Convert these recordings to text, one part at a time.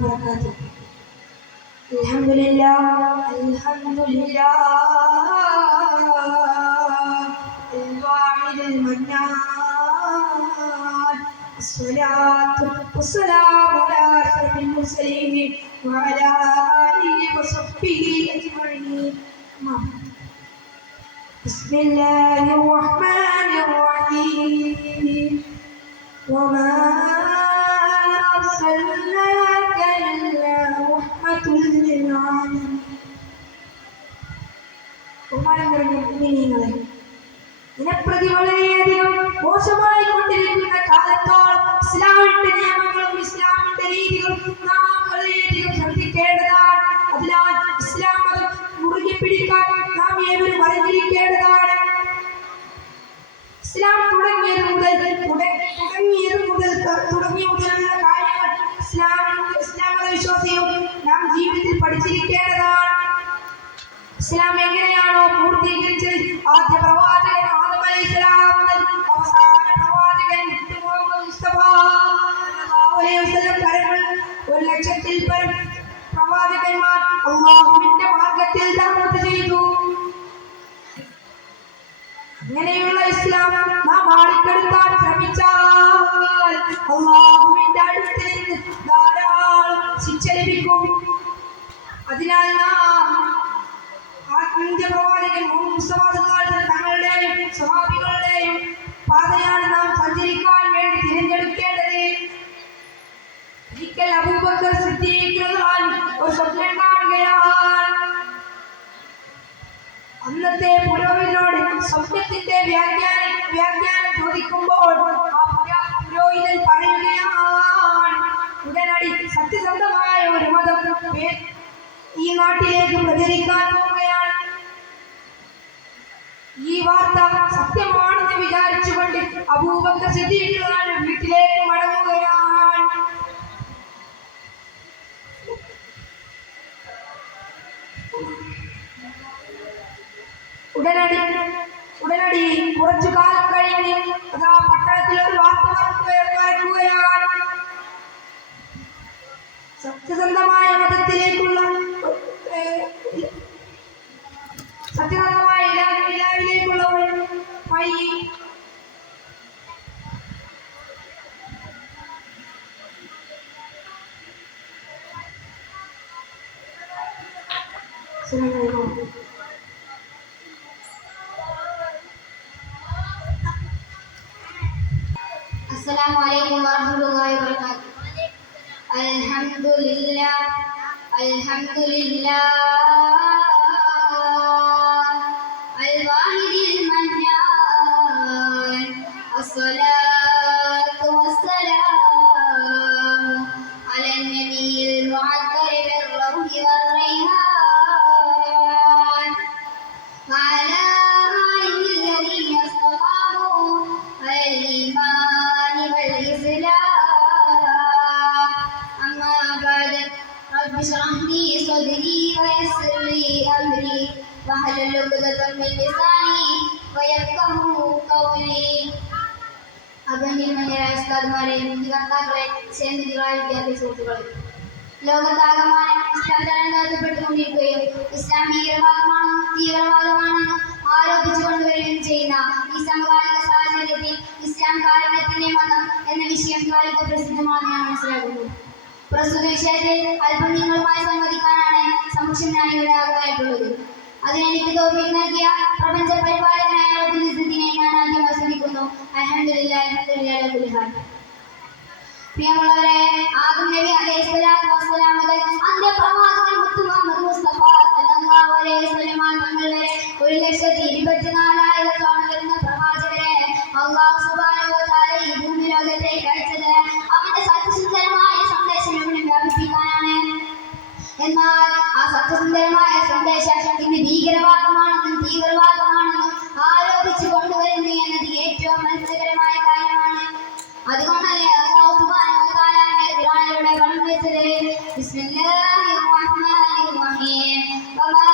وبركاته. الحمد لله الواحد المنان، الصلاة والسلام على أشرف المرسلين وعلى آله وصحبه أجمعين. بسم الله الرحمن الرحيم. وما أرسلناك إلا رحمة للعالمين. ഇതിനെപ്രതി വളരെയധികം മോശമായി കൊണ്ടിരിക്കുന്ന കാലത്തോളം ഇസ്ലാമിന്റെ നിയമങ്ങളും ഇസ്ലാമിന്റെ രീതികളും നാം വളരെയധികം ശ്രദ്ധിക്കേണ്ടതാണ്. അതിനാൽ ഇസ്ലാം മതം മുറുകെ പിടിക്കാൻ നാം ഏവരും അറിഞ്ഞിരിക്കേണ്ടതാണ്. ഇസ്ലാം തുടങ്ങിയത് മുതലുള്ള കാര്യങ്ങൾ ഇസ്ലാം മതവിശ്വാസിയും നാം ജീവിതത്തിൽ പഠിച്ചിരിക്കേണ്ടതാണ്. ഇസ്ലാം എങ്ങനെയാണോ പൂർത്തീകരിച്ചത്, ആദ്യ പ്രവാചകൻ ആദം അലൈഹിസ്സലാം മുതൽ അവസാന പ്രവാചകൻ മുഹമ്മദ് മുസ്തഫ സല്ലല്ലാഹു അലൈഹി വസല്ലം വരെയുള്ള 1,00,000-ൽ പരം പ്രവാചകന്മാർ അല്ലാഹുവിന്റെ മാർഗ്ഗത്തിൽ ദഅവത്ത് ചെയ്തു. അങ്ങനെയുള്ള ഇസ്ലാം നാം ആളിക്കെടുത്താൻ ശ്രമിച്ചാൽ അല്ലാഹുവിന്റെ അടുത്ത് നിന്ന് ധാരാളം ശിക്ഷ ലഭിക്കും. അതിനാൽ നാം പ്രവാചകൻ മുസ്തഫ തങ്ങളുടെയും സ്വഹാബികളുടെയും പാതയാണ് നാം സഞ്ചരിക്കാൻ വേണ്ടി തിരഞ്ഞെടുക്കേണ്ടത്. ഒരിക്കൽ അബൂബക്കർ സിദ്ദീഖ് ഒരു സ്വപ്നം കാണുകയാണ്. അന്നത്തെ പുരോഹിതനോട് സ്വപ്നത്തിന്റെ വ്യാഖ്യാനം ചോദിക്കുമ്പോൾ ആ പുരോഹിതൻ പറയുകയാണ്, ഉടനടി സത്യസന്ധമായ ഒരു മതം ഈ നാട്ടിലേക്ക് പ്രചരിക്കാൻ പോവുകയാണ്. ഈ വാർത്ത സത്യമാണെന്ന് വിചാരിച്ചുകൊണ്ട് അബൂബക്കർ സിദ്ദീഖ് വീട്ടിലേക്ക് മടങ്ങുകയാണ്. ഉടനടി കുറച്ചു കാലം കഴിഞ്ഞ് അതാ പട്ടണത്തിൽ ഒരു വാർത്ത വരക്കുകയാണ്. സത്യസന്ധമായ മതത്തിലേക്കുള്ള സത്യസന്ധമായ ഇലാഹിലേക്കുള്ള വഴി السلام عليكم ورحمة الله وبركاته. الحمد لله الواحد المنان، الصلاة والسلام على النبي المعطر بالروح والريحان وعلى آله الذين استقاموا على الإيمان والإسلام. أما بعد، رب اشرح لي صدري ويسر لي أمري واحلل عقدة من لساني ويفقهوا قولي. അഭിനന്ദനീയരായ ഉസ്താദ്മാരെ, വിദ്യാർത്ഥികളെ, സ്നേഹിതരായ വിദ്യാർത്ഥി സുഹൃത്തുക്കളെ, ലോകത്താകമാനം ഇസ്ലാം തരംതാഴ്ത്തപ്പെട്ടുകൊണ്ടിരിക്കുകയും ഇസ്ലാം തീവ്രവാദമാണെന്ന് ആരോപിച്ചു കൊണ്ടുവരികയും ചെയ്യുന്ന ഈ സമകാലിക സാഹചര്യത്തിൽ ഇസ്ലാം കാരുണ്യത്തിന്റെ മതം എന്ന വിഷയം കാലിക പ്രസിദ്ധമാണെന്ന് ഞാൻ മനസ്സിലാക്കുന്നു. പ്രസ്തുത വിഷയത്തിൽ അല്പം നിങ്ങളുമായി സംവദിക്കാനാണ് സമക്ഷനായി ഇവിടെ ആഗ്രഹമായിട്ടുള്ളത്. അതിനെനിക്ക് തൗഫീഖ് നൽകിയ പ്രപഞ്ച പരിപാലകനായ റബ്ബുൽ ഇസ്സത്തിനെ ഞാൻ ആദ്യം ആസ്വദിക്കുന്നു. അൽഹംദുലില്ലാഹി റബ്ബിൽ ആലമീൻ. പ്രിയമുള്ളവരെ, ആദം നബി അലൈഹിസ്സലാത്തു വസ്സലാം മുതൽ അന്ത്യപ്രവാചകൻ മുഹമ്മദ് മുസ്തഫ സല്ലല്ലാഹു അലൈഹി വസല്ലം തങ്ങൾ വരെ 1,24,000 വരുന്ന പ്രവാചകരെ അല്ലാഹു സുബ്ഹാനഹു വ തആല ഈ ഭൂമി ലോകത്തേക്ക് അയച്ചത് അവന്റെ സത്യസുന്ദരമായ സന്ദേശം ഇവിടെ വ്യാപിപ്പിക്കാനാണ്. എന്നാൽ ആ സത്യസുന്ദരമായ സന്ദേശം ഇന്ന് ഭീകരവാദമാണെന്നും തീവ്രവാദമാണെന്നും ആരോപിച്ചു കൊണ്ടുവരുന്നു എന്നത് ഏറ്റവും മത്സരകരമായ കാര്യമാണ്. അതുകൊണ്ടല്ലേ അല്ലാഹു സുബ്ഹാനഹു വ തആല ഖുർആനിലൂടെ പറഞ്ഞു വെച്ചത്, ബിസ്മില്ലാഹിർ റഹ്മാനിർ റഹീം വമാ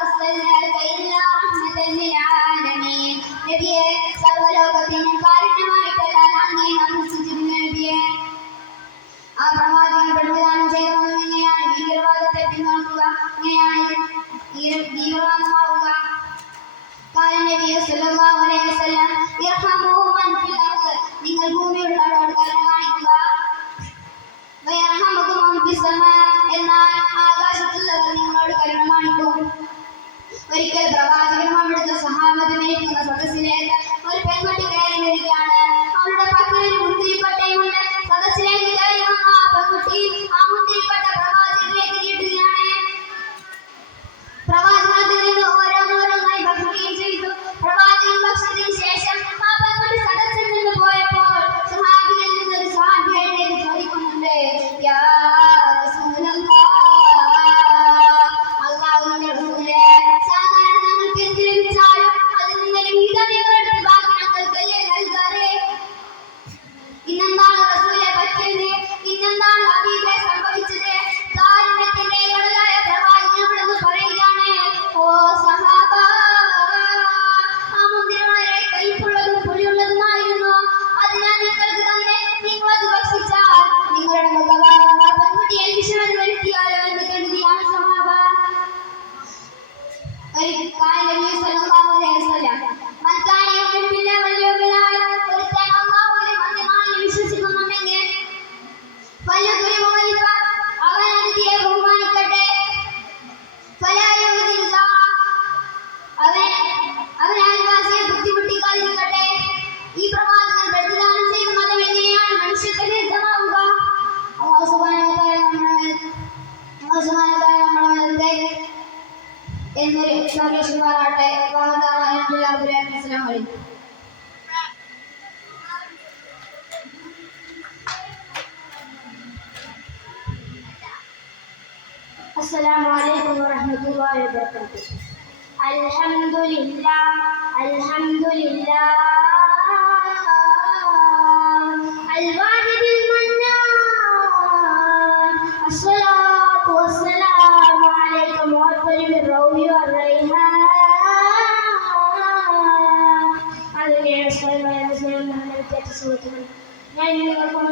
അർസൽനാക ഇല്ലാ റഹ്മതൻ ലിൽ ആലമീൻ. നബിയെ, സർവ്വലോകത്തിനും കാരുണ്യമായിട്ടല്ലാതെ അങ്ങേ നാം സൃഷ്ടിച്ചിരുന്നു. നബിയെ, ആ പ്രവാചകൻ പഠിച്ചതാണ് തീവ്രമാവുക. നിങ്ങൾ ഭൂമിയുള്ളവരോട് കരുണ കാണിക്കുക. എന്നാൽ ആകാശത്തുള്ളവർ നിങ്ങളോട് കരുണ കാണിക്കും. ഒരിക്കൽ പ്രവാചകനും അവിടുത്തെ സഹാബത്തുമിരിക്കുന്ന സദസ്സിലേക്ക് ഒരു പെൺകുട്ടി കയറി വരികയാണ്. അവളുടെ പക്കൽ ഒരു മുന്തിരിക്കൊട്ടയുമുണ്ട്. സദസ്സിലേക്ക് കയറി വന്ന ആ പെൺകുട്ടി ആ മുന്തിരിക്കൊട്ട പ്രവാചകനിലേക്ക് നീട്ടുകയാണ്. പ്രവാചകത്തിൽ നിന്ന് ഓരോന്നോരോന്നായി ഭക്ഷിക്കുകയും ചെയ്തു. പ്രവാചകൻ ഭക്ഷിച്ചതിന് ശേഷം ആ പെൺകുട്ടി സദസ്സിൽ നിന്ന് പോയപ്പോൾ സഹാബിയിൽ നിന്നൊരു സഹാബി എഴുന്നേറ്റ് ചോദിക്കുന്നുണ്ട്, യാ റസൂലല്ലാഹ്, അല്ലാഹുവിന്റെ റസൂലേ, സാധാരണ ഞങ്ങൾക്ക് എന്ത് ലഭിച്ചാലും അതിൽ നിന്നൊരു വിഹിതം നിങ്ങളെടുത്ത് ബാക്കി ഞങ്ങൾക്കല്ലേ നൽകാറ്? ഇന്നെന്താണ് റസൂലെ പറ്റിയത്? ഇന്നെന്താണ് ഹബീബെ സംഭവിച്ചത്? കാരുണ്യത്തിന്റെ കടലായ പ്രവാചകൻ ഇവിടുന്ന് പറയുകയാണ്, ഓ സഹാബ, ആ മുന്തിരി വളരെ കയ്പുള്ളതും പുളിയുള്ളതുമായിരുന്നു. അതിനാൽ നിങ്ങൾക്ക് തന്നെ നിങ്ങളത് ഭക്ഷിച്ചാൽ നിങ്ങളുടെ മുഖഭാവം ആ പെൺകുട്ടിയെ വിഷമം വരുത്തിയാലോ എന്ന് കരുതിയാണ് സഹാബ. വിശ്വസിക്കുന്നുണ്ടെങ്കിൽ അവൻ അതിഥിയെ ബഹുമാനിക്കട്ടെ. അവൻ അയൽവാസിയെ ബുദ്ധിമുട്ടിക്കാതിരിക്കട്ടെ. ഈ പ്രവാചകൻ പ്രതിദാനം ചെയ്ത മതം എങ്ങനെയാണ് മനുഷ്യർക്ക് വിരുദ്ധമാവുക? അല്ലാഹു സുബ്ഹാനഹു വ തആല നമ്മളെ എന്നൊരു സംരക്ഷകമാറാട്ടെ. السلام عليكم ورحمة الله وبركاته. الحمد لله الحمد لله الواحد المنان. الصلاة والسلام عليك معطر بالروح والريحان. ഞാൻ നിങ്ങൾക്കും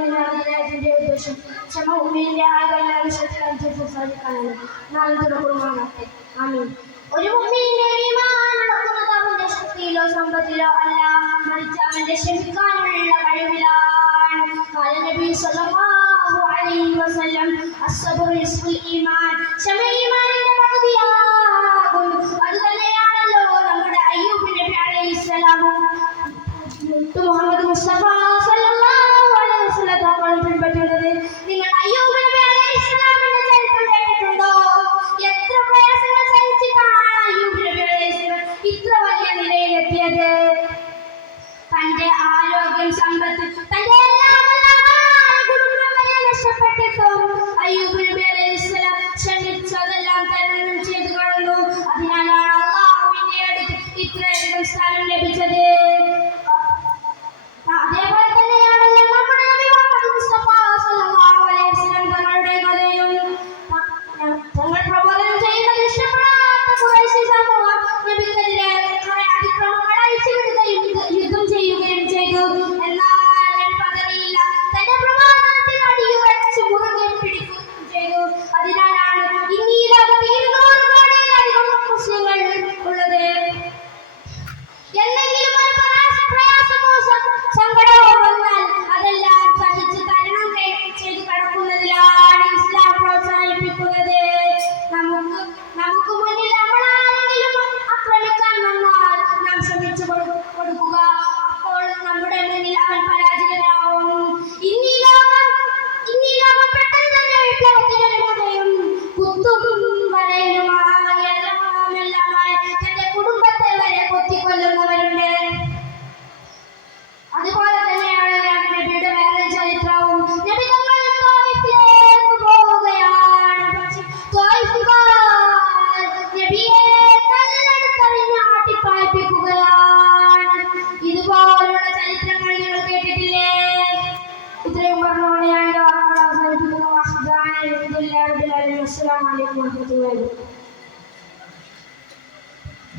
ഇതിന്റെ ഉദ്ദേശം ക്ഷമഭൂമിയുടെ ആകെയുള്ള വിഷയത്തിൽ അനുസരിച്ച് സാധിക്കാനാണ്. നാളെ തുടർമാണത്തെ ആമീൻ. ഒരു മുഅ്മിനിന്റെ ഈമാൻ നടക്കുന്നത് അവന്റെ ശക്തിയിലോ സമ്പത്തിലോ അല്ല, മറിച്ച് അവന്റെ ക്ഷമിക്കാനുള്ള കഴിവിലാണ്. ഖാല നബി സ്വല്ലല്ലാഹു അലൈഹി വസല്ലം, അസ്സബ്റു യസ്ഫുൽ ഈമാൻ, ക്ഷമ ഈമാനിന്റെ പകുതിയാകും. അതുതന്നെയാണല്ലോ നമ്മുടെ അയ്യൂബ് നബി അലൈഹിസ്സലാമും മുഹമ്മദ് മുസ്തഫ സല്ലല്ലാഹു അലൈഹി വസല്ലം തങ്ങൾ പിൻപറ്റുന്നത്. നിങ്ങൾ അയ്യൂബ് നബി അലൈഹിസ്സലാമിന്റെ ചരിത്രം കേട്ടിട്ടുണ്ടോ? എത്ര പ്രയാസങ്ങൾ സഹിച്ചിട്ടാണ് അയ്യൂബ് നബി അലൈഹിസ്സലാം ഇത്ര വലിയ നിലയിലെത്തിയത്? തന്റെ ആരോഗ്യം, സമ്പത്ത്, തന്റെ കുടുംബം വരെ നഷ്ടപ്പെട്ടിട്ടും അയ്യൂബ് നബി അലൈഹിസ്സലാം ക്ഷമിച്ചതെല്ലാം തരണം ചെയ്തു കളഞ്ഞു. അതിനാലാണ് അല്ലാഹുവിന്റെ അടുത്ത് ഇത്രയധികം സ്ഥാനം ലഭിച്ചത്. അതേപോലെ തന്നെയാണല്ലോ നമ്മുടെ നബി മുഹമ്മദ് മുസ്തഫ സല്ലല്ലാഹു അലൈഹി വസല്ലം തങ്ങളുടെ കഥയും. തങ്ങൾ പ്രബോധനം ചെയ്യുന്നത് ഇഷ്ടപ്പെടാത്ത ഖുറൈശി സമൂഹം നബിക്കെതിരെ കുറെ അതിക്രമങ്ങൾ അഴിച്ചുവിടുകയും യുദ്ധം ചെയ്യുകയും ചെയ്തു. എന്നാൽ നബി പതറിയില്ല. തന്റെ പ്രബോധനത്തിൽ അടിയുറച്ച് മുറുകെ പിടിക്കുകയും ചെയ്തു. അതിനാലാണ് ഇന്ന് ഈ ലോകത്ത് 200 കോടിയിലധികം മുസ്ലിങ്ങൾ ഉള്ളത്. എന്തെങ്കിലും ഒരു പ്രയാസമോ സങ്കടമോ വന്നാൽ അതെല്ലാം സഹിച്ച് തരണം ചെയ്ത് കടക്കുന്നതിലാണ് ഇസ്ലാം പ്രോത്സാഹിപ്പിക്കുന്നത്. നമുക്ക് മുന്നിൽ നമ്മളാരെങ്കിലും ആക്രമിക്കാൻ വന്നാൽ നാം ശ്രമിച്ചു കൊടുക്കുക. അപ്പോൾ നമ്മുടെ മുന്നിൽ അവൻ പരാജിതനാവും. ഇന്നീ ലോകം പെട്ടെന്ന് തന്നെ വിപ്ലവത്തിന്റെ ഒരു കഥയും കുത്തും വരയിലുമായി എല്ലാമായി തന്റെ കുടുംബത്തെ വരെ കൊത്തിക്കൊല്ലുന്നവരുണ്ട്. അതുപോലെ തന്നെയാണ് നബിയുടെ വേറെ ചരിത്രവും. നബി തങ്ങൾ ത്വായിഫിലേക്ക് പോവുകയാണ്. പക്ഷേ ത്വായിഫുകാർ നബിയെ കല്ലെടുത്തെറിഞ്ഞ് ആട്ടിപ്പായിപ്പിക്കുകയാണ്. ഇതുപോലുള്ള ചരിത്രങ്ങൾ നിങ്ങൾ കേട്ടിട്ടില്ലേ? ഇത്രയും പറഞ്ഞുകൊണ്ട് ഞാൻ എൻ്റെ വാക്കുകൾ അവസാനിപ്പിക്കുന്നു. അസ്സലാമു അലൈക്കും വറഹ്മത്തുള്ളാഹി വബറകാതുഹു.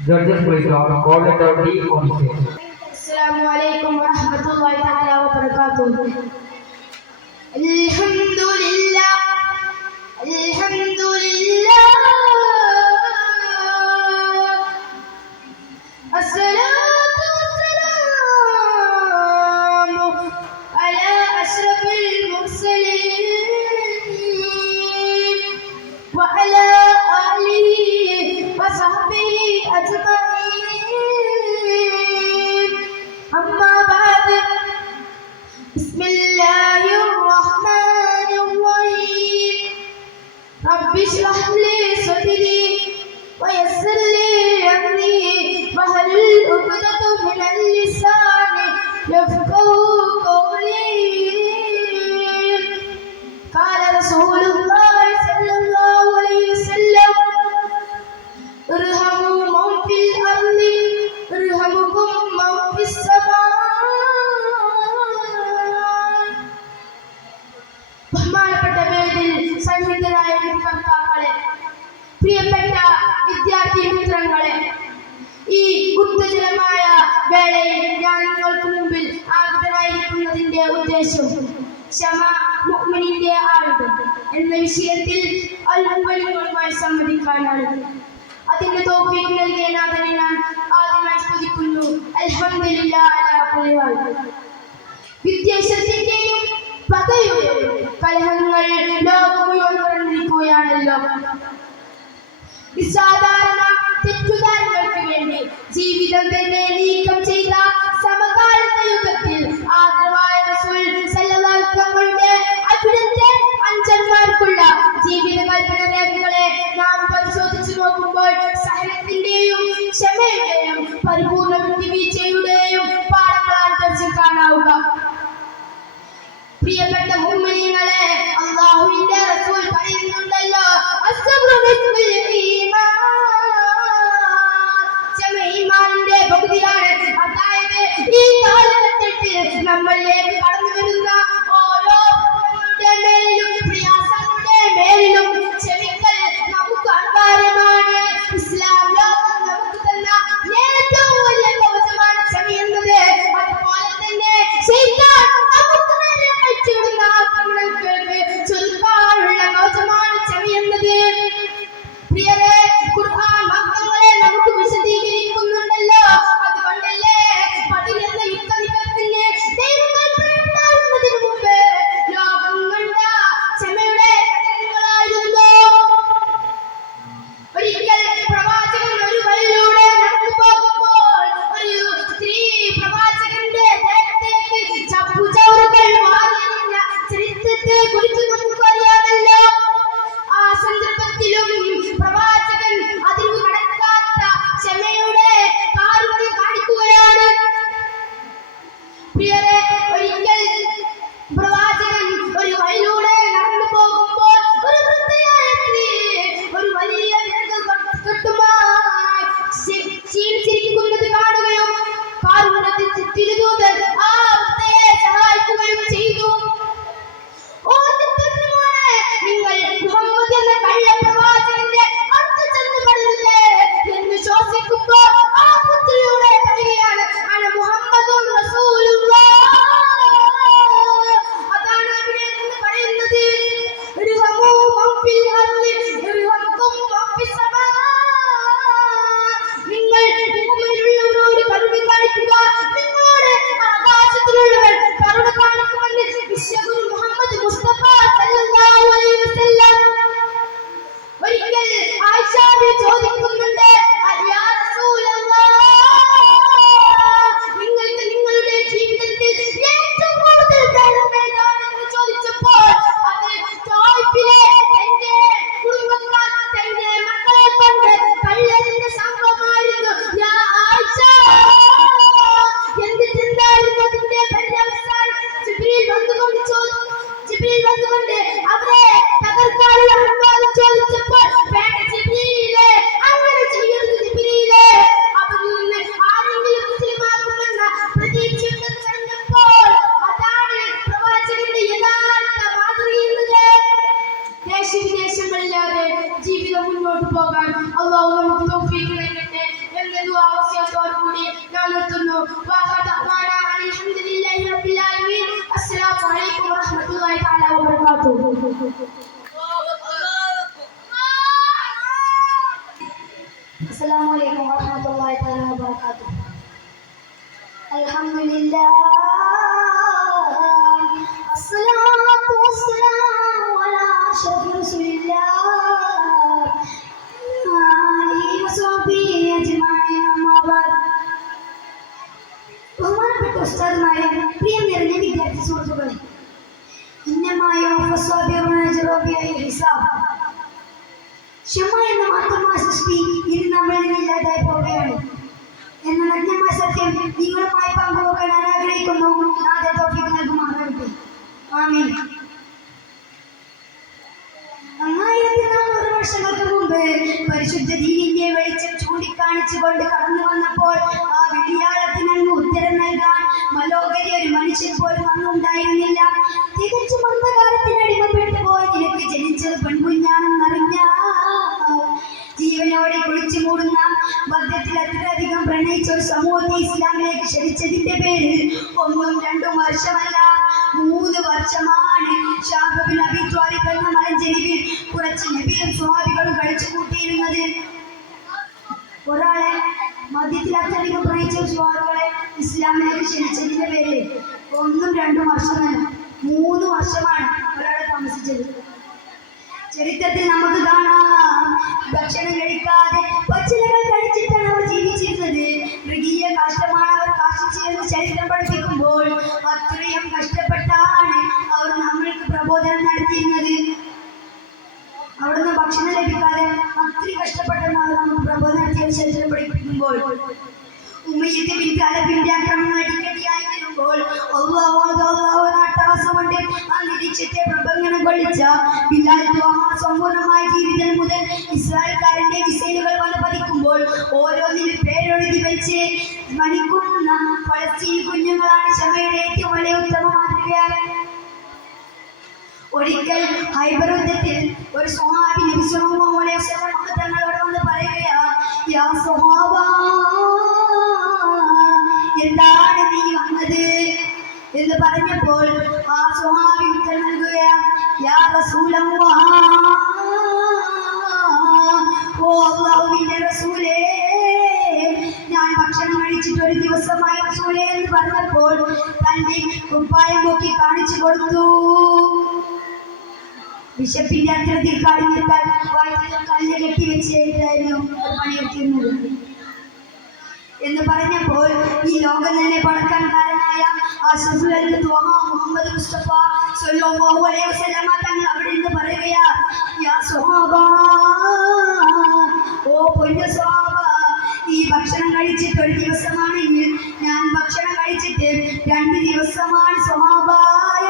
Judges, please call letter D on stage. السلام عليكم ورحمة الله تعالى وبركاته. الحمد لله الحمد لله പ്രിയപ്പെട്ട വിദ്യാർത്ഥി മിത്രങ്ങളെ, ഈ ഉത്തേജനമായ വേളയിൽ ഞാൻ നിങ്ങൾക്ക് മുമ്പിൽ ആഗതനായിരിക്കുന്നതിന്റെ ഉദ്ദേശം ക്ഷമ മുഅ്മിനിന്റെ ആയുധം എന്ന വിഷയത്തിൽ അല്പങ്ങളുമായി സംവദിക്കാനാണ്. അതിന്റെ തൗഫീഖ് നൽകിയ നാഥനെ ഞാൻ ആദ്യമായി സ്തുതിക്കുന്നു. അൽഹംദുലില്ലാഹി അലാ കുല്ലി ഹാൽ. വിദ്വേഷത്തിന്റെയും പകയുടെയും കലഹങ്ങൾ ലോകം മുഴുവൻ നിറഞ്ഞിരിക്കുകയാണല്ലോ. നിസ്സാധാരണ തെറ്റുകാരങ്ങൾക്ക് വേണ്ടി ജീവിതം തന്നെ നീക്കം ചെയ്ത സമകാലിക യുഗത്തിൽ ആദരവായ റസൂൽ സല്ലല്ലാഹു അലൈഹി തങ്ങളുടെ അഭിനന്ദ അഞ്ചന്മാർക്കുള്ള ജീവിത കൽപ്പന രേഖകളെ നാം പരിശോധിച്ചു നോക്കുമ്പോൾ സഹനത്തിന്റെയും ക്ഷമയുടെയും പരിപൂർണ വിട്ടുവീഴ്ചയുടെയും പാഠങ്ങളാണ് ദർശിക്കാനാവുക. പ്രിയപ്പെട്ട മുഅ്മിനീങ്ങളെ, അല്ലാഹുവിന്റെ റസൂൽ പറയുന്നുണ്ടല്ലോ, അസ്സബ്റു നിസ്ഫുൽ ഈമാൻ. ക്ഷമ ഈമാനിന്റെ പകുതിയാണ്. അതായത് ഈ കാലഘട്ടത്തിൽ നമ്മളിലേക്ക് കടന്നു വരുന്ന ഓരോ മേലിലും പ്രയാസങ്ങളുടെ മേലിലും ക്ഷമിക്കൽ നമുക്ക് അനിവാര്യമാണ്. ഇസ്ലാം ലോകം നമുക്ക് തന്ന ഏറ്റവും വലിയ കവചമാണ് ക്ഷമ എന്നത്. അതുപോലെ തന്നെ ശൈത്താൻ നമുക്ക് നേരെ അയച്ചുവിടുന്ന ആക്രമണങ്ങൾക്ക് ചെറുക്കാനുള്ള കവചമാണ് ക്ഷമ എന്നത്. പ്രിയരെ, ഖുർആൻ വാക്യങ്ങളെ നമുക്ക് വിശദീകരിക്കുന്നുണ്ടല്ലോ. അതുകൊണ്ടല്ലേ പതിനെന്ന യുദ്ധനിബന്ധത്തിന് ദൈവം കൽപ്പനയുണ്ടാകുന്നതിന് മുമ്പ് ലോകം കണ്ട ക്ഷമയുടെ കഥകളായിരുന്നു. ഒരിക്കൽ പ്രവാചകൻ ഒരു വഴിയിലൂടെ നടന്നു പോകുമ്പോൾ ഒരു സ്ത്രീ പ്രവാചകന്റെ ദേഹത്തേക്ക് ചപ്പുചവറുകൾ വാരിയെറിഞ്ഞ ചരിത്രത്തെ കുറിച്ച് നമുക്കറിയാമല്ലോ. ആ സന്ദർഭത്തിലും പ്രവാചകൻ അതിരു കടക്കാത്ത ക്ഷമയുടെ കാരുണ്യം കാണിക്കുകയാണ്. പ്രിയരെ, ഒരിക്കൽ പ്രവാചകൻ ഒരു വഴിയിലൂടെ നടന്നു പോകുമ്പോൾ ഒരു വൃദ്ധയായ സ്ത്രീ ഒരു വലിയ കെട്ടുമായി ക്ഷീണിച്ചിരിക്കുന്നത് കാണുകയും കാരുണ്യത്തിൽ തിരുദൂതൻ ആ വൃദ്ധയെ സഹായിക്കുകയും ചെയ്തു. ഓ തിരുമോനെ, നിങ്ങൾ മുഹമ്മദ് എന്ന കള്ളപ്രവാചകന്റെ അടുത്ത് ചെന്ന് പെടരുതേ എന്ന് ശ്വാസിക്കുമ്പോൾ ആ പുത്രിയുടെ പറയുകയാണ്, അന മുഹമ്മദുർ റസൂലുള്ളാഹ്. അതാണ് അവിടെ നിന്ന് പറയുന്നത്, ഇർഹമൂ മൻ ഫിൽ അർളി ഇർഹംകും മൻ ഫിസ് സമാ. നിങ്ങൾ ഭൂമിയിലുള്ളവരോട് കരുണ കാണിക്കുക, നിങ്ങളോട് ആകാശത്തിലുള്ളവർ കരുണ കാണിക്കുമെന്ന് വിശ്വഗുരു മുഹമ്മദ് മുസ്തഫ സല്ലല്ലാഹു അലൈഹി വസല്ലം. ഒരിക്കൽ ആയിഷ ചോദിക്കുന്നുണ്ട്, യാ റസൂലല്ലാഹ്, നിങ്ങൾക്ക് നിങ്ങളുടെ ജീവിതത്തിൽ ഏറ്റവും കൂടുതൽ ധൈര്യം ഏതാണെന്ന് ചോദിച്ചപ്പോൾ അത് തായിഫിലെ തന്റെ കുടുംബക്കാർ തന്റെ മക്കളെ കൊണ്ട് കല്ലെറിഞ്ഞ സംഭവമായിരുന്നു. യാ ആയിഷ, എന്തായിരുന്നു അതിന്റെ പര്യവസാനം? ജിബ്രീൽ വന്നുകൊണ്ട് അവരെ തകർക്കാനുള്ള അനുവാദം ചോദിച്ചപ്പോൾ, വേണ്ട ജിബ്രീലേ, അങ്ങനെ ചെയ്യരുത് ജിബ്രീലേ, അവരിൽ നിന്ന് ആരെങ്കിലും മുസ്ലിമാകുമെന്ന പ്രതീക്ഷയുണ്ടെന്ന് പറഞ്ഞപ്പോൾ അതാണ് പ്രവാചകന്റെ യഥാർത്ഥ മാതൃകയെന്നത്. ദേശവിദേശങ്ങളില്ലാതെ ജീവിതം മുന്നോട്ട് പോകാൻ അല്ലാഹു നമുക്ക് തൗഫീഖ് നൽകട്ടെ എന്ന ദുആ വസിയത്തോടുകൂടി ഞാൻ നിർത്തുന്നു. അൽഹംദുലില്ലാഹി റബ്ബിൽ ആലമീൻ. അസ്സലാമു അലൈക്കും വറഹ്മത്തുള്ളാഹി തആല വബറകാതുഹു. അസ്സലാമു അലൈക്കും വറഹ്മത്തുള്ളാഹി തആല വബറകാതുഹു. അൽഹംദുലില്ലാഹ് അസ്സലാത്തു വസ്സലാമു അലാ അഷ്റഫി റസൂലില്ലാഹ് ആലിഹി വസഹ്ബിഹി അജ്മഈൻ. അമ്മാ ബഅദ്. ബഹുമാനപ്പെട്ട ഉസ്താദുമാരെ, പ്രിയം നിറഞ്ഞ വിദ്യാർത്ഥി സുഹൃത്തുക്കളെ, ക്ഷമ എന്ന മാത്രമായ സൃഷ്ടി ഇത് നമ്മളിൽ നിന്ന് ഇല്ലാതായി പോവുകയാണ് എന്ന നഗ്നമായ സത്യം നിങ്ങളുമായി പങ്കുവെക്കാൻ ഞാൻ ആഗ്രഹിക്കുന്നു. നാഥൻ തൗഫീഖ് നൽകുമാറാകട്ടെ. ആമീൻ. 1400 വർഷങ്ങൾക്ക് മുമ്പ് പരിശുദ്ധ ദീനിന്റെ വെളിച്ചം ചൂണ്ടിക്കാണിച്ചുകൊണ്ട് കടന്നു വന്നപ്പോൾ ആ വെളിയാളത്തിന് അങ്ങ് ഉത്തരം നൽകാൻ മനോഹരി ഒരു മനുഷ്യൻ പോലും അന്നുണ്ടായിരുന്നില്ല. തികച്ചും അന്ധകാരത്തിന് അടിമപ്പെട്ടു പോയ നിനക്ക് ജനിച്ചത് പെൺകുഞ്ഞാണെന്നറിഞ്ഞ ജീവിച്ച ഒരു സമൂഹത്തെ ഇസ്ലാമിലേക്ക് ക്ഷണിച്ചതിന്റെ പേരിൽ 1-2 വർഷമല്ല 3 വർഷമാണ് ഷാബ് ബിൻ അബീ ത്വാലിബ് എന്ന മലഞ്ചെരിവിൽ കുറച്ച് നബിയും സ്വഹാബികളും കഴിച്ചു കൂട്ടിയിരുന്നത്. ഒരാളെ മദ്യത്തിൽ അത്യധികം പ്രണയിച്ച സ്വഹാബികളെ ഇസ്ലാമിലേക്ക് ക്ഷണിച്ചതിന്റെ പേരിൽ 1-2 വർഷമല്ല 3 വർഷമാണ് ഒരാളെ താമസിച്ചത്. ചരിത്രത്തിൽ നമുക്ക് കാണാം, ഭക്ഷണം കഴിക്കാതെ പച്ചിലകൾ കഴിച്ചിട്ടാണ് അവർ ജീവിച്ചിരുന്നത്. മൃഗീയ കഷ്ടമാണ് അവർ കാശിച്ചതെന്ന് ചരിത്രം പഠിപ്പിക്കുമ്പോൾ അത്രയും കഷ്ടപ്പെട്ടാണ് അവർ നമ്മൾക്ക് പ്രബോധനം നടത്തിയിരുന്നത്. അവിടുന്ന് ഭക്ഷണം ലഭിക്കാതെ അത്രയും കഷ്ടപ്പെട്ടാണ് അവർ നമുക്ക് പ്രബോധനം നടത്തിയ ചരിത്രം പഠിപ്പിക്കുമ്പോൾ ഉമ്മയ്യത്ത് ബിൻ ഖലഫിന്റെ ആക്രമണം അടിക്കടിയായി വരുമ്പോൾ അട്ടഹാസം കൊണ്ട് ആ നിരീക്ഷത്തെ പ്രബന്ധനം കൊള്ളിച്ച ബിലാൽ സമ്പൂർണ്ണമായ ജീവിതം മുതൽ ഇസ്രായേൽക്കാരന്റെ മിസൈലുകൾ വന്ന് പതിക്കുമ്പോൾ ഓരോന്നിനും പേരെഴുതി വെച്ച് മണിക്കുന്ന ഫലസ്തീൻ കുഞ്ഞുങ്ങളാണ് ക്ഷമയുടെ ഏറ്റവും വലിയ ഉത്തമ മാതൃക. ഒരിക്കൽ ഹൈബർ യുദ്ധത്തിൽ ഒരു സ്വഹാബി നബി സല്ലല്ലാഹു അലൈഹി വസല്ലം തങ്ങളോട് വന്ന് പറയുകയാ, യാ സ്വഹാബ, എന്താണ് നീ വന്നത് എന്ന് പറഞ്ഞപ്പോൾ ആ സ്വഹാബി ഉത്തരം നൽകുകയാ, യാ റസൂലല്ലാഹ്, ഓ അല്ലാഹുവിന്റെ റസൂലേ, ഞാൻ ഭക്ഷണം കഴിച്ചിട്ട് 1 ദിവസമായി റസൂലേ എന്ന് പറഞ്ഞപ്പോൾ തന്റെ കുപ്പായം പൊക്കി കാണിച്ചു കൊടുത്തു. ബിഷപ്പിന്റെ അത്തരത്തിൽ കാണിഞ്ഞിട്ടാൽ കല്ല് കെട്ടിവെച്ചായിരുന്നു പണിയെടുത്തിരുന്നത് എന്ന് പറഞ്ഞപ്പോൾ ഈ ലോകം തന്നെ പടക്കാൻകാരനായ മുഹമ്മദ് മുസ്തഫ സ്വല്ലല്ലാഹു അലൈഹി വസല്ലമ തങ്ങൾ അവിടെ നിന്ന് പറയുകയാ, യാ സ്വഹാബ, ഓ പൊന്നു സ്വഹാബ, ഈ ഭക്ഷണം കഴിച്ചിട്ട് 1 ദിവസമാണെങ്കിൽ ഞാൻ ഭക്ഷണം കഴിച്ചിട്ട് 2 ദിവസമാണ് സ്വഹാബ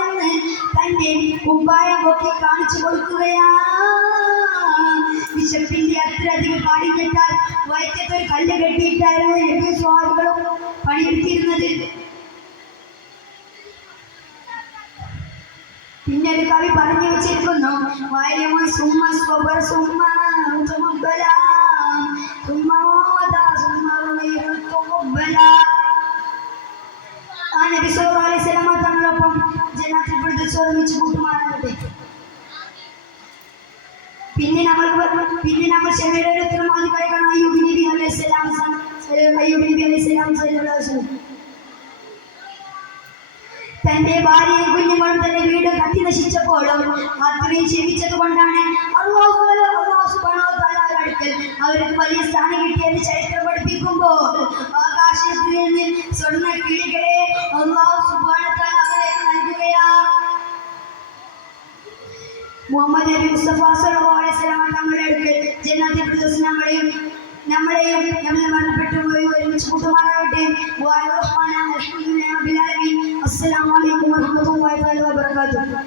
എന്ന് തന്റെ കുപ്പായം പൊക്കി കാണിച്ചു കൊടുക്കുകയാ. ബിഷപ്പിന്റെ അത്രയധികം കാണിക്കിട്ടാൽ വയറ്റത്ത് ഒരു കല്ല് കെട്ടിയിട്ടായിരുന്നു എല്ലാ സ്വഹാബികളും പണിയെടുത്തിരുന്നത്. പിന്നെ ഒരു കവി പറഞ്ഞു വെച്ചിരിക്കുന്നു, ആ നബി സല്ലല്ലാഹു അലൈഹി വസല്ലമ തങ്ങളോടൊപ്പം ജന്നാത്തുൽ ഫിർദൗസ് ഒരുമിച്ച് കൂട്ടുമാറാകട്ടെ. പിന്നെ നമ്മൾ ക്ഷമയുടെ ഒരു ഉത്തരവാദി കഴിക്കണം. അയ്യൂബ് നബി അലൈഹിസ്സലാം തന്റെ ഭാര്യയും കുഞ്ഞുങ്ങളും തന്റെ വീട് കത്തി നശിച്ചപ്പോഴും അത്രയും ക്ഷമിച്ചത് കൊണ്ടാണ് അടുക്കൽ അവർക്ക് വലിയ സ്ഥാനം കിട്ടിയെന്ന് ചരിത്രം പഠിപ്പിക്കുമ്പോൾ ആകാശത്തിൽ നിന്ന് സ്വർണ്ണ കിളികളെ അല്ലാഹു സുബ്ഹാനഹു വ തആല അവർക്ക് നൽകുകയാ. മുഹമ്മദ് നബി മുസ്തഫ സല്ലല്ലാഹു അലൈഹി വസല്ലം തങ്ങളുടെ അടുക്കൽ ജന്നാത്തുൽ ഫിർദൗസ് നമ്മളെയും നമ്മളെ മരണപ്പെട്ടു പോയി ഒരുമിച്ച് കൂട്ടുമാറാകട്ടെ. അസ്സലാമു അലൈക്കും വറഹ്മത്തുള്ളാഹി വബറകാതുഹു.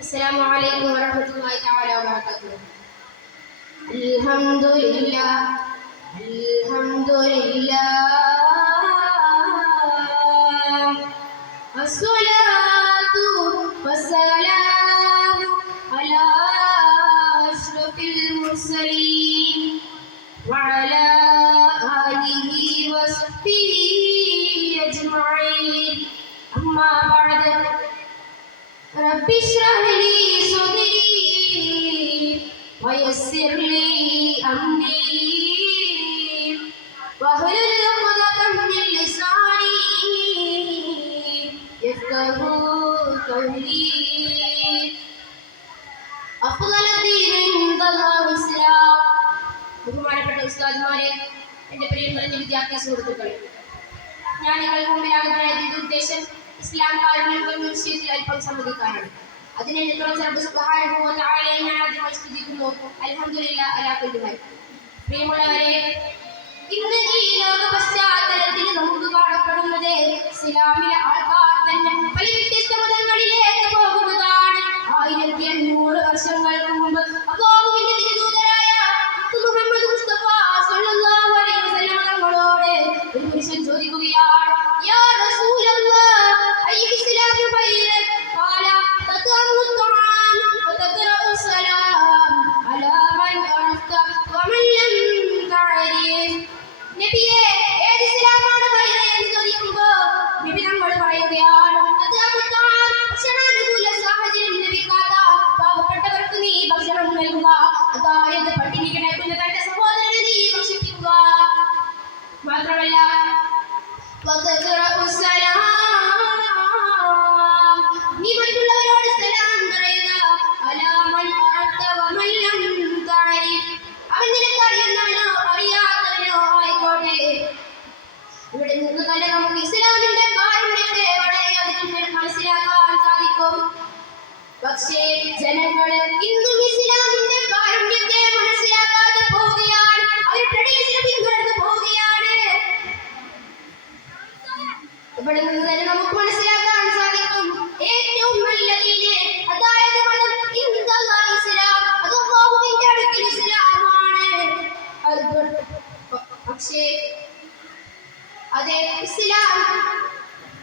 അസ്സലാമു അലൈക്കും വറഹ്മത്തുള്ളാഹി വബറകാതുഹു. അൽഹംദുലില്ലാഹ് അസ്സലാത്തു വസ്സലാമു അലാ അഷ്റഫിൽ മുർസലീൻ വഅലാ ആലിഹി വസഹ്ബിഹി അജ്മഈൻ. അമ്മാ ബഅദ്, റബ്ബി ഇശ്റഹ് ലി സദ്രി വയസ്സിർ ലി അംരി വഹ്ലുൽ ഉഖ്ദതം മിൻ ലിസാനി യഫ്ഖഹു ഖൗലി. അഫ്ളൽ ദീൻ ഇൻദല്ലാഹി ഇസ്ലാം. ബഹുമാനപ്പെട്ട ഉസ്താദുമാരെ, എൻ്റെ പ്രിയപ്പെട്ട വിദ്യാർത്ഥി സുഹൃത്തുക്കളെ, ഞാൻ നിങ്ങൾക്ക് മുമ്പിലാകുന്ന ഉദ്ദേശം ഇസ്ലാം കാരുണ്യം എന്ന വിഷയത്തിൽ അല്പം സംവദിക്കാനാണ്. അതിനെ റബ്ബ് സുബ്ഹാനഹു വ തആലയെ ഞാൻ ആദ്യമായി സ്തുതിക്കുന്നു. അൽഹംദുലില്ലാഹ് അലാ കുല്ലി ഹാൽ. പ്രിയമുള്ളവരെ, ഇന്ന് ഈ ലോക പശ്ചാത്തലത്തിൽ നമുക്ക് കാണപ്പെടുന്നത് ഇസ്ലാമിലെ ആൾക്കാർ തന്നെ പല വ്യത്യസ്ത മതങ്ങളിലേക്ക് പോകുന്നതാണ്. 1500 വർഷങ്ങൾക്ക് മുമ്പ് അല്ലാഹുവിന്റെ തിരുദൂതരായ മുഹമ്മദ് മുസ്തഫ സ്വല്ലല്ലാഹു അലൈഹി വസല്ലം തങ്ങളോട് ഒരു പുരുഷൻ ചോദിക്കുകയാണ്, യാ റസൂലല്ലാഹ്, അയ്യുൽ ഇസ്ലാമു ഖൈർ? ഖാല തത്അമു الطعام وتقرأ السلام സലാം. നീ മറ്റുള്ളവരോട് സലാം പറയുക. അലാ മൻ അറഫ്ത വമൻ ലം തഅരിഫ്. അവൻ നിനക്ക് അറിയുന്നവനോ അറിയാത്തവനോ ആയിക്കോട്ടെ. ഇവിടെ നിന്ന് തന്നെ നമുക്ക് ഇസ്ലാമിന്റെ കാരുണ്യത്തെ വളരെയധികം മനസ്സിലാക്കാൻ സാധിക്കും. പക്ഷേ ജനങ്ങൾ ഇന്നും ഇസ്ലാമിന്റെ കാരുണ്യത്തെ മനസ്സിലാക്കാതെ പോവുകയാണ്. അവർ ട്രഡീഷനെ പിന്തുടർന്ന് പോവുകയാണ്. ഇവിടെ നിന്ന് തന്നെ നമുക്ക് മനസ്സിലാക്കാൻ സാധിക്കും ഏറ്റവും നല്ല ദീന്, അതായത് മതം ഇൻദല്ലാഹി ഇസ്ലാം, അത് അല്ലാഹുവിന്റെ അടുക്കൽ ഇസ്ലാമാണ്. പക്ഷേ അതെ ഇസ്ലാം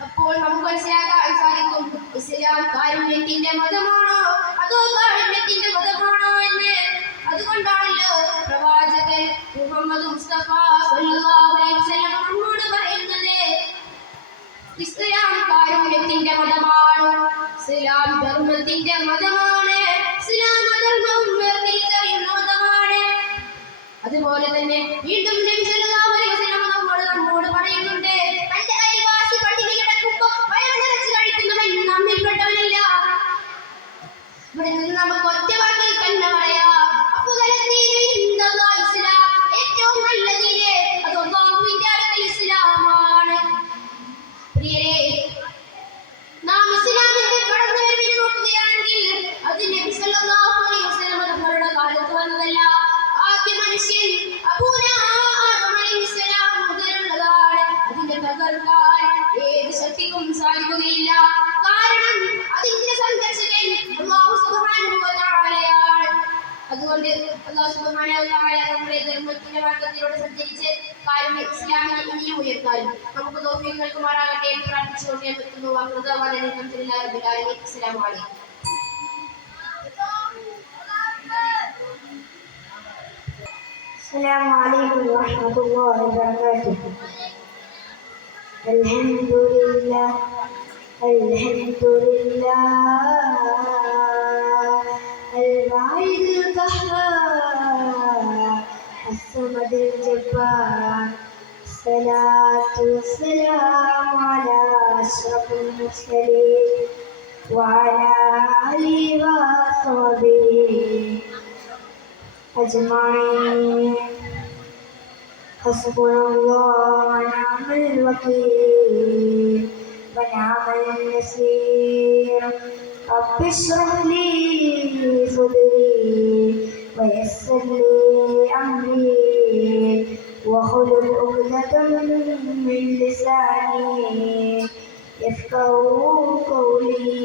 അപ്പോൾ നമുക്ക് മനസ്സിലാക്കാൻ സാധിക്കും ഇസ്ലാം കാരുണ്യത്തിന്റെ മതമാണോ അതോ കാരുണ്യത്തിന്റെ മതമാണോ എന്ന്. അതുകൊണ്ടാണല്ലോ പ്രവാചകൻ മുഹമ്മദ് മുസ്തഫ സ്വല്ലല്ലാഹു അലൈഹി വസല്ലം നമ്മോട് പറയുന്നത് ഇസ്ലാം കാരുണ്യത്തിന്റെ മതമാണ്, ഇസ്ലാം ധർമ്മത്തിന്റെ മതമാണ്, ഇസ്ലാം അധർമ്മം വേർതിരിച്ചറിയുന്ന മതമാണ്. അതുപോലെ തന്നെ വീണ്ടും നബി സല്ലല്ലാഹു അലൈഹി വസല്ലം നമ്മോട് പറയുന്നുണ്ട് തന്റെ അയൽവാസി പട്ടിണി കിടക്കുമ്പോൾ വയറ് നിറച്ച് കഴിക്കുന്നവൻ നമ്മിൽപ്പെട്ടവനല്ല. ഇവിടെ നിന്ന് നമുക്ക് ഒറ്റ വാക്കിൽ തന്നെ പറയാം ഇസ്ലാം, ഏറ്റവും നല്ല ദീന് അത് അല്ലാഹുവിന്റെ അടുക്കൽ ഇസ്ലാമാണ്. പ്രിയരെ, നാം ഇസ്ലാമിന്റെ കടന്നുവരവിനെ നോക്കുകയാണെങ്കിൽ അത് നബി സല്ലല്ലാഹു അലൈഹി വസല്ലം തങ്ങളുടെ കാലത്ത് വന്നതല്ല. ആദ്യ മനുഷ്യൻ അബൂനാ ആദം അലൈഹിസ്സലാം മുതലുള്ളതാണ്. അതിന്റെ തകർക്കാൻ ഏത് ശക്തിക്കും സാധിക്കുകയില്ല. കാരണം അതിന്റെ സന്ദർശകൻ അല്ലാഹു സുബ്ഹാനഹു വ തആലയാണ്. അതുകൊണ്ട് അല്ലാഹു സുബ്ഹാനഹു വ തആല നമ്മുടെ ധർമ്മത്തിന്റെ മാർഗത്തിലൂടെ സഞ്ചരിച്ച് കാരുണ്യ ഇസ്ലാമിനെ ഇനിയും ഉയർത്താനും നമുക്ക് തൗഫീഖ് നൽകുമാറാകട്ടെ എന്ന് പ്രാർത്ഥിച്ചുകൊണ്ട് ഞാൻ നിർത്തുന്നു. അൽഹംദുലില്ലാഹി റബ്ബിൽ ആലമീൻ. അസ്സലാമു അലൈക്കും. السلام عليكم ورحمة الله وبركاته. الحمد لله الحمد لله الواحد القهار الصمد الجبار. الصلاة والسلام على أشرف المرسلين وعلى آله وصحبه أجمعين. حسبنا الله ونعم الوكيل ونعم النصير. رب اشرح لي صدري ويسر لي أمري واحلل عقدة من لساني يفقهوا قولي.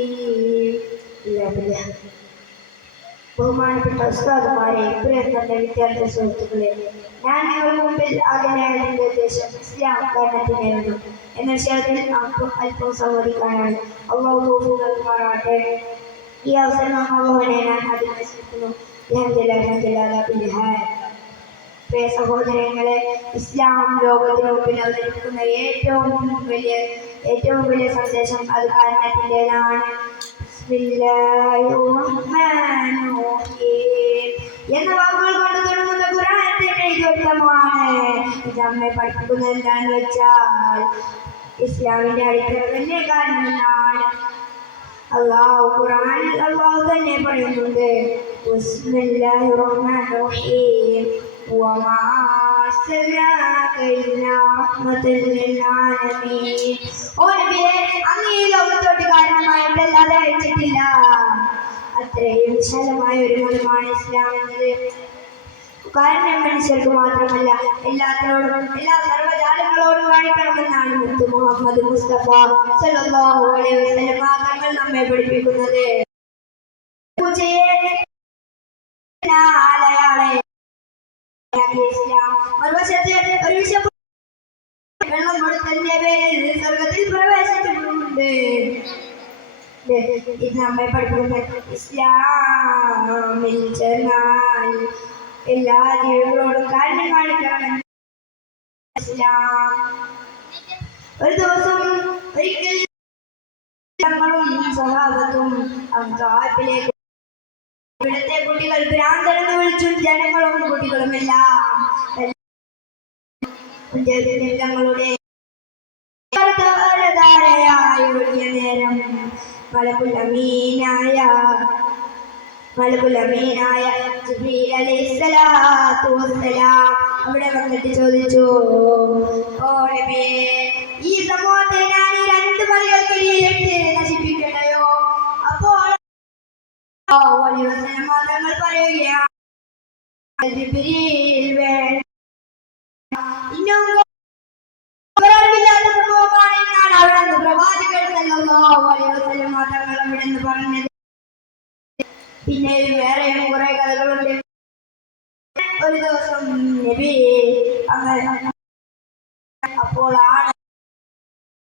ബഹുമാനപ്പെട്ട ഉസ്താദുമാരെ, പ്രിയപ്പെട്ട വിദ്യാർത്ഥി സുഹൃത്തുക്കളെ, ഞാൻ നിങ്ങളുടെ മുമ്പിൽ ആദ്യമായതിന്റെ ഉദ്ദേശം ഇസ്ലാം കാരണത്തിനായിരുന്നു എന്ന വിഷയത്തിൽ അല്പം സംവദിക്കാനാണ്. അല്ലാഹു തൗഫീഖ് നൽകുമാറാകട്ടെ. ഈ അവസരം അല്ലാഹുവിനെ ഞാൻ അഭിനന്ദിക്കുന്നു. പ്രിയ സഹോദരങ്ങളെ, ഇസ്ലാം ലോകത്തിന് മുമ്പിൽ അവതരിപ്പിക്കുന്ന ഏറ്റവും വലിയ സന്ദേശം അത് കാരണത്തിൻ്റെതാണ്. എന്ന വാക്കുകൾ കൊണ്ട് തുടങ്ങുന്ന ഖുർആനിന്റെ വ്യക്തമാണ്. ഇത് നമ്മെ പഠിപ്പിക്കുന്നത് എന്താണെന്ന് വെച്ചാൽ ഇസ്ലാമിന്റെ അടിത്തറ തന്നെ കാരണമെന്നാണ്. അല്ലാഹു ഖുർആനിൽ അല്ലാഹു തന്നെ പറയുന്നുണ്ട്, ബിസ്മില്ലാഹിർ റഹ്മാനിർ റഹീം വമാ അർസൽനാക ഇല്ലാ റഹ്മത്തൻ ലിൽ ആലമീൻ. ഓ നബിയേ, അങ്ങ് ഈ ലോകത്തോട്ട് കാരണമായിട്ടല്ലാതെ അയച്ചിട്ടില്ല. അത്രയും വിശാലമായ ഒരു മതമാണ് ഇസ്ലാം എന്നത്. കാരണം മനുഷ്യർക്ക് മാത്രമല്ല എല്ലാത്തിനോടും എല്ലാ സർവ്വജാലങ്ങളോടും കാണിക്കണമെന്നാണ് മുത്ത് മുഹമ്മദ് മുസ്തഫ സല്ലല്ലാഹു അലൈഹി വസല്ലം തങ്ങൾ നമ്മെ പഠിപ്പിക്കുന്നത്. മറുവശത്ത് ഒരു വിഷയം വെള്ളം കൊടുത്തതിന്റെ പേരിൽ സ്വർഗത്തിൽ പ്രവേശിച്ചിട്ടുണ്ട്. ഇത് നമ്മെ പഠിപ്പിക്കുന്നത് ഇസ്ലാമിൽ ചേർന്നാൽ എല്ലാ ജീവികളോടും കാര്യം കാണിക്കണം. ഇസ്ലാം ഒരു ദിവസം ഒരിക്കൽ സഹാബത്തും അങ്കാപ്പിലേക്ക് ഇവിടുത്തെ കുട്ടികൾ ഭ്രാന്തരെന്ന് വിളിച്ചു. ജനങ്ങളും കുട്ടികളും എല്ലാം തങ്ങളുടെ ഒഴിയ നേരം മലക്കുൽ അമീനായ ജിബ്രീൽ അലൈഹിസ്സലാത്തു വസ്സലാം അവിടെ വന്നിട്ട് ചോദിച്ചു, ഓ നബിയേ, ഈ സമൂഹത്തെ ഞാൻ ഈ രണ്ട് മലകൾക്കിടയിലിട്ട് നശിപ്പിക്കട്ടെയോ? അപ്പോൾ തങ്ങൾ പറയുകയാണ്, ജിബ്രീൽ വേണ്ട, ഇന്നൊന്നില്ലാത്ത സംഭവമാണ് എന്നാണ് അവിടെ നിന്ന് പ്രവാചകർ സല്ലല്ലാഹു അലൈഹി വസല്ലം തങ്ങൾ അവിടെ നിന്ന് പറഞ്ഞത്. പിന്നെ വേറെയും കുറെ കഥകളുണ്ട്. ഒരു ദിവസം നബി അപ്പോൾ ആണ്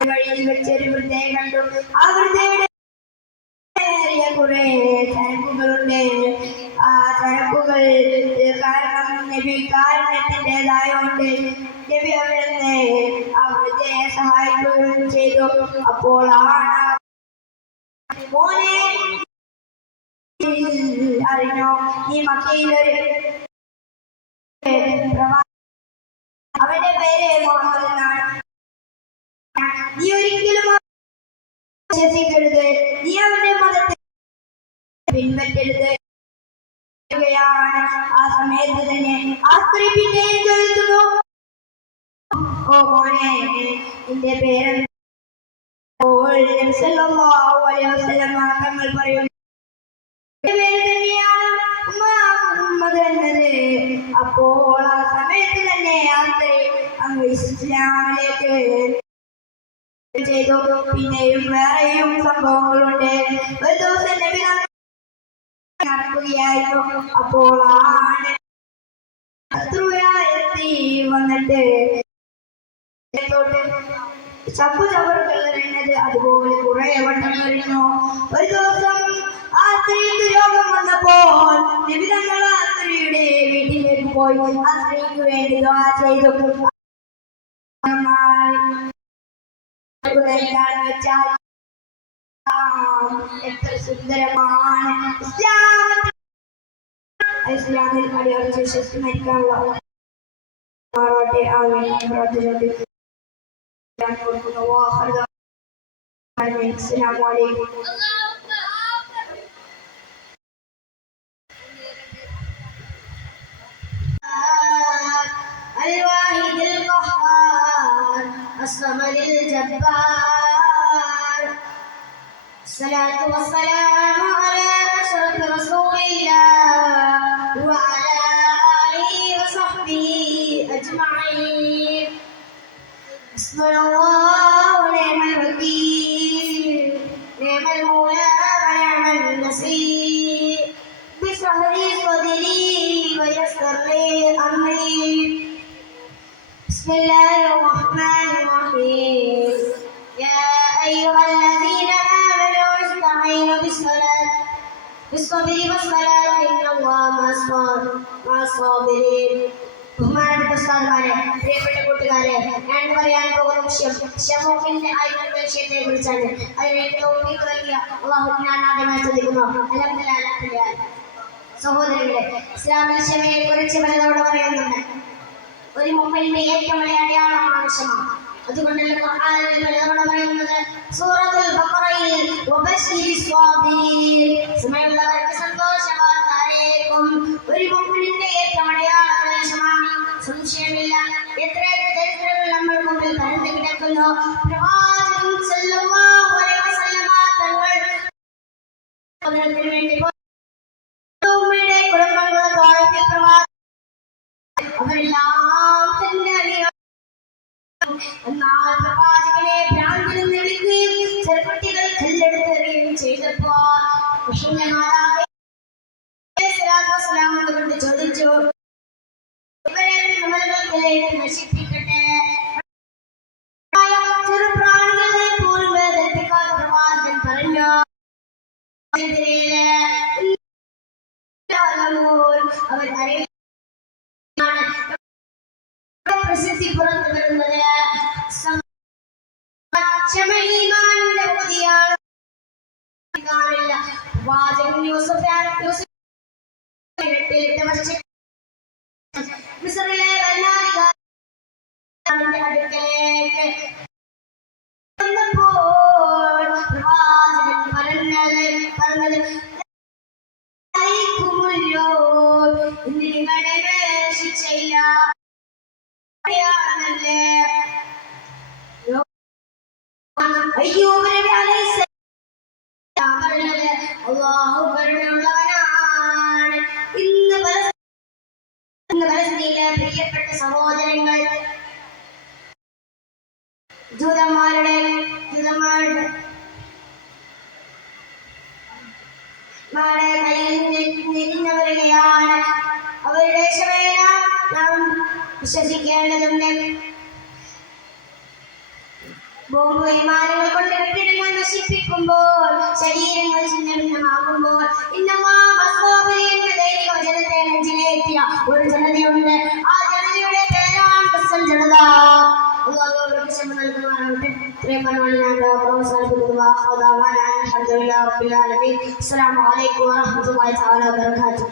വഴിയിൽ വെച്ചൊരു വൃദ്ധയെ കണ്ടു. ആ വൃദ്ധയുടെ കുറെ ചരക്കുകളുണ്ട്. ആ ചരക്കുകൾ കാരണം നബി കാരണത്തിൻ്റെതായോണ്ട് നബി അവിടെ നിന്ന് ആ വൃദ്ധയെ സഹായിക്കുകയും ചെയ്തു. അപ്പോൾ ആണ് മോനെ, അറിഞ്ഞോ, നീ മക്കയിലൊരു അവന്റെ പേര് മുഹമ്മദ് എന്നാണ്. നീ ഒരിക്കലും വിശ്വസിക്കരുത്, നീ അവന്റെ മതത്തെ പിൻപറ്റരുത്. ആ സമയത്ത് തന്നെ ആ സ്ത്രീ പിന്നെയും ചോദിക്കുന്നു, ഓ മോനെ, നിന്റെ പേര് തങ്ങൾ പറയുന്നു മുഹമ്മദ് എന്നത്. അപ്പോൾ ആ സമയത്ത് തന്നെ ആ സ്ത്രീ അങ്ങ് ഇസ്ലാമിലേക്ക് ചെയ്തു. പിന്നെയും വേറെയും സംഭവങ്ങളുണ്ട്. ഒരു ദിവസം നബി നടക്കുകയായിരുന്നു. അപ്പോൾ ആണ് ശത്രുവായെത്തി വന്നിട്ട് ചപ്പുചവറുകൾ എറിഞ്ഞത് അതുപോലെ കുറെ വട്ടം എറിഞ്ഞു. ഒരു ദിവസം ആ സ്ത്രീക്ക് രോഗം വന്നപ്പോൾ നബി തങ്ങൾ ആ സ്ത്രീയുടെ വീട്ടിലേക്ക് പോയി ആ സ്ത്രീക്ക് വേണ്ടി ദുആ ചെയ്തു. എന്താണെന്ന് വെച്ചാൽ എത്ര സുന്ദരമാണ് ഇസ്ലാമിൽ അടിയുറച്ച് വിശ്വസിക്കാനുള്ള السلام عليكم. الواحد القهار الصمد الجبار الصلاة والسلام على أشرف رسول الله وعلى آله وصحبه أجمعين. حسبنا الله ونعم الوكيل، نعم المولى ونعم النصير. باشرح لي صدري ويسر لي أمري. بسم الله الرحمن الرحيم. يا أيها الذين آمنوا استعينوا بالصبر والصلاة إن الله مع الصابرين. ബഹുമാനപ്പെട്ട ഉസ്താദുമാരെ, പ്രിയപ്പെട്ട കൂട്ടുകാരെ, ഞാൻ പറയാൻ പോകുന്ന വിഷയം ഷമൂഖിന്റെ ആയിരത്തെ വിഷയത്തെ കുറിച്ചാണ്. അതിന് തൗഫീഖ് നൽകിയ അല്ലാഹുവിനെ ഞാൻ ആദ്യമായി ശ്രദ്ധിക്കുന്നു. അൽഹംദുലില്ലാഹ്. സഹോദരങ്ങളെ, ഇസ്ലാമിൽ ക്ഷമയെ കുറിച്ച് പലതവണ പറയുന്നുണ്ട്. ഒരു മുഅ്മിനിന്റെ ഏറ്റവും വലിയ അടയാളമാണ് ക്ഷമ. അതുകൊണ്ടല്ലേ ഖുർആനിൽ പലതവണ പറയുന്നത് സൂറത്തുൽ ബഖറയിൽ വബശ്ശിരിസ് സ്വാബിരീൻ, ക്ഷമയുള്ളവർക്ക് സന്തോഷവാർത്ത അറിയിക്കും. ഒരു മുഅ്മിനിന്റെ ഏറ്റവും അടയാളമാണ് ക്ഷമ. സംശയമില്ല. എത്രയൊക്കെ ചരിത്രങ്ങൾ നമ്മൾ മുമ്പിൽ പരന്നു കിടക്കുന്നു. പ്രവാചകൻ സല്ലല്ലാഹു അലൈഹി വസല്ലമ തങ്ങൾ വേണ്ടി ഉമ്മയുടെ കുടുംബങ്ങളുടെ തോഴത്തിൽ അവരെല്ലാം തന്നെ അറിയാം. എന്നാൽ പ്രവാചകനെ ഭ്രാന്തിൽ നിന്ന് വിളിക്കുകയും ചെറുകുട്ടികൾ കല്ലെടുത്തെറിയുകയും ചെയ്തപ്പോൾ കൊണ്ട് ചോദിച്ചു, നശിപ്പിക്കട്ടെ. ചെറുപ്രാണികളെ പോലും വേദനിപ്പിക്കാത്ത പ്രവാചകൻ പറഞ്ഞു, അവർ പ്രസിദ്ധി പുറത്തു വരുന്നത് ഈമാനിന്റെ പകുതിയാണ്. പ്രവാചകൻ മിസ്രിലെ ഭരണാധികാരികളുടെ അടുക്കലേക്ക് വന്നപ്പോൾ അയ്യൂബ് നബി അലൈഹിസ്സലാം അല്ലാഹു കരുണയുള്ളവനാണ്. ഇന്ന് ഫലസ്തീനിലെ പ്രിയപ്പെട്ട സഹോദരങ്ങൾ ജൂതന്മാരുടെ കയ്യിൽ നിന്നു വരികയാണ്. അവരുടെ ക്ഷമേന നാം വിശ്വസിക്കേണ്ടതുണ്ട്. ബോംബ് വിമാനങ്ങൾ കൊണ്ട് കെട്ടിടങ്ങൾ നശിപ്പിക്കുമ്പോൾ, ശരീരങ്ങൾ ഛിന്നഭിന്നമാകുമ്പോൾ എന്ന ദൈനിക വചനത്തെ നെഞ്ചിലേറ്റിയ ഒരു ജനതയുണ്ട്. ആ ജനതയുടെ പേരാണ് ക്രിസ്ത്യൻ ജനത. അവർക്ക് ക്ഷമ നൽകുവാനാവട്ടെ. ഇത്രയും പറഞ്ഞാണ് ഞാൻ അവസാനിപ്പിക്കുന്നത്. അസ്സലാമു അലൈക്കും വറഹ്മത്തുള്ളാഹി തആല വബറകാതുഹു.